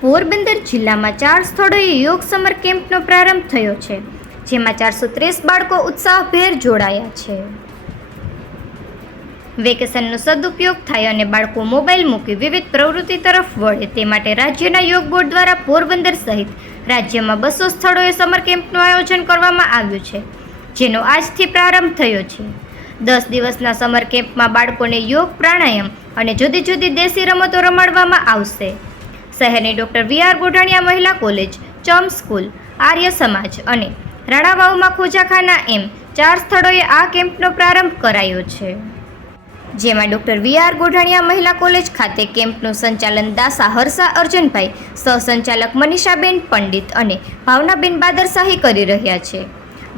પોરબંદર જિલ્લામાં 4 સ્થળોએ યોગ સમર કેમ્પનો પ્રારંભ થયો છે, જેમાં 430 બાળકો ઉત્સાહભેર જોડાયા છે. વેકેશનનો સદુપયોગ થાય અને બાળકો મોબાઈલ મૂકી વિવિધ પ્રવૃત્તિ તરફ વળે તે માટે રાજ્યના યોગ બોર્ડ દ્વારા પોરબંદર સહિત રાજ્યમાં 200 સ્થળોએ સમર કેમ્પનું આયોજન કરવામાં આવ્યું છે, જેનો આજથી પ્રારંભ થયો છે. 10 દિવસના સમર કેમ્પમાં બાળકોને યોગ, પ્રાણાયામ અને જુદી જુદી દેશી રમતો રમાડવામાં આવશે. શહેરની ડૉક્ટર વી.આર. ગોઢાણીયા મહિલા કોલેજ, ચમ સ્કૂલ, આર્ય સમાજ અને રાણાવાવમાં ખોજાખાના એમ 4 સ્થળોએ આ કેમ્પનો પ્રારંભ કરાયો છે. જેમાં ડૉક્ટર વી.આર. ગોઢાણીયા મહિલા કોલેજ ખાતે કેમ્પનું સંચાલન દાસા હર્ષા અર્જુનભાઈ, સહસંચાલક મનીષાબેન પંડિત અને ભાવનાબેન બાદરશાહી કરી રહ્યા છે.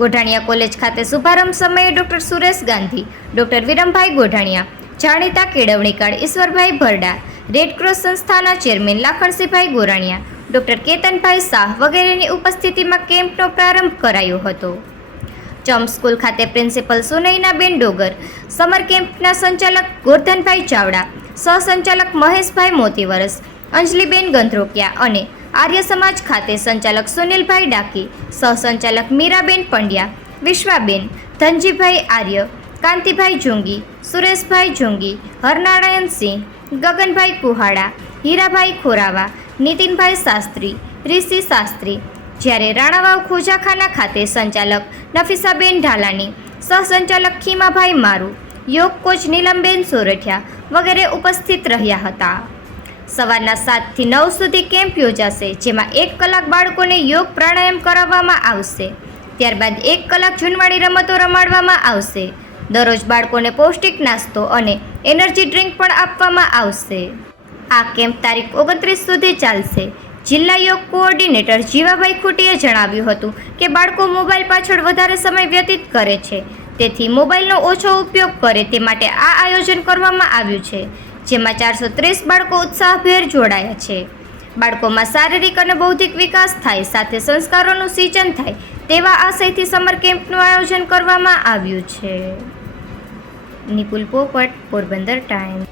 ગોઢાણીયા કોલેજ ખાતે શુભારંભ સમયે ડૉક્ટર સુરેશ ગાંધી, ડૉક્ટર વિરમભાઈ ગોઢાણીયા, જાણીતા કેળવણીકાર ઈશ્વરભાઈ ભરડા, રેડક્રોસ સંસ્થાના ચેરમેન લાખણસિંહભાઈ ગોરાણીયા, ડૉક્ટર કેતનભાઈ શાહ વગેરેની ઉપસ્થિતિમાં કેમ્પનો પ્રારંભ કરાયો હતો. ચમ સ્કૂલ ખાતે પ્રિન્સિપલ સુનૈનાબેન ડોગર, સમર કેમ્પના સંચાલક ગોરધનભાઈ ચાવડા, સહસંચાલક મહેશભાઈ મોતીવરસ, અંજલિબેન ગંધ્રોકિયા અને આર્ય સમાજ ખાતે સંચાલક સુનિલભાઈ ડાકી, સહસંચાલક મીરાબેન પંડ્યા, વિશ્વાબેન, ધનજીભાઈ આર્ય, કાંતિભાઈ જોંગી, સુરેશભાઈ જોંગી, હરનારાયણસિંહ, ગગનભાઈ કુહાડા, હીરાભાઈ ખોરાવા, નીતિનભાઈ શાસ્ત્રી, ઋષિ શાસ્ત્રી, જ્યારે રાણાવાવ ખોજાખાના ખાતે સંચાલક નફીસાબેન ઢાલાની, સહસંચાલક ખીમાભાઈ મારુ, યોગ કોચ નીલમબેન સોરઠિયા વગેરે ઉપસ્થિત રહ્યા હતા. સવારના 7 થી 9 સુધી કેમ્પ યોજાશે, જેમાં 1 કલાક બાળકોને યોગ, પ્રાણાયામ કરાવવામાં આવશે. ત્યારબાદ 1 કલાક જૂનવાણી રમતો રમાડવામાં આવશે. દરરોજ બાળકોને પૌષ્ટિક નાસ્તો અને એનર્જી ડ્રિંક પણ આપવામાં આવશે. આ કેમ્પ તારીખ 29 સુધી ચાલશે. જિલ્લા યોગ કોઓર્ડિનેટર જીવાભાઈ ખુટીએ જણાવ્યું હતું કે બાળકો મોબાઈલ પાછળ વધારે સમય વ્યતીત કરે છે, તેથી મોબાઈલનો ઓછો ઉપયોગ કરે તે માટે આ આયોજન કરવામાં આવ્યું છે, જેમાં 430 બાળકો ઉત્સાહભેર જોડાયા છે. બાળકોમાં શારીરિક અને બૌદ્ધિક વિકાસ થાય, સાથે સંસ્કારોનું સિંચન થાય તેવા આશયથી સમર કેમ્પનું આયોજન કરવામાં આવ્યું છે. નિપુલ પોપટ, પોરબંદર ટાઈમ્સ.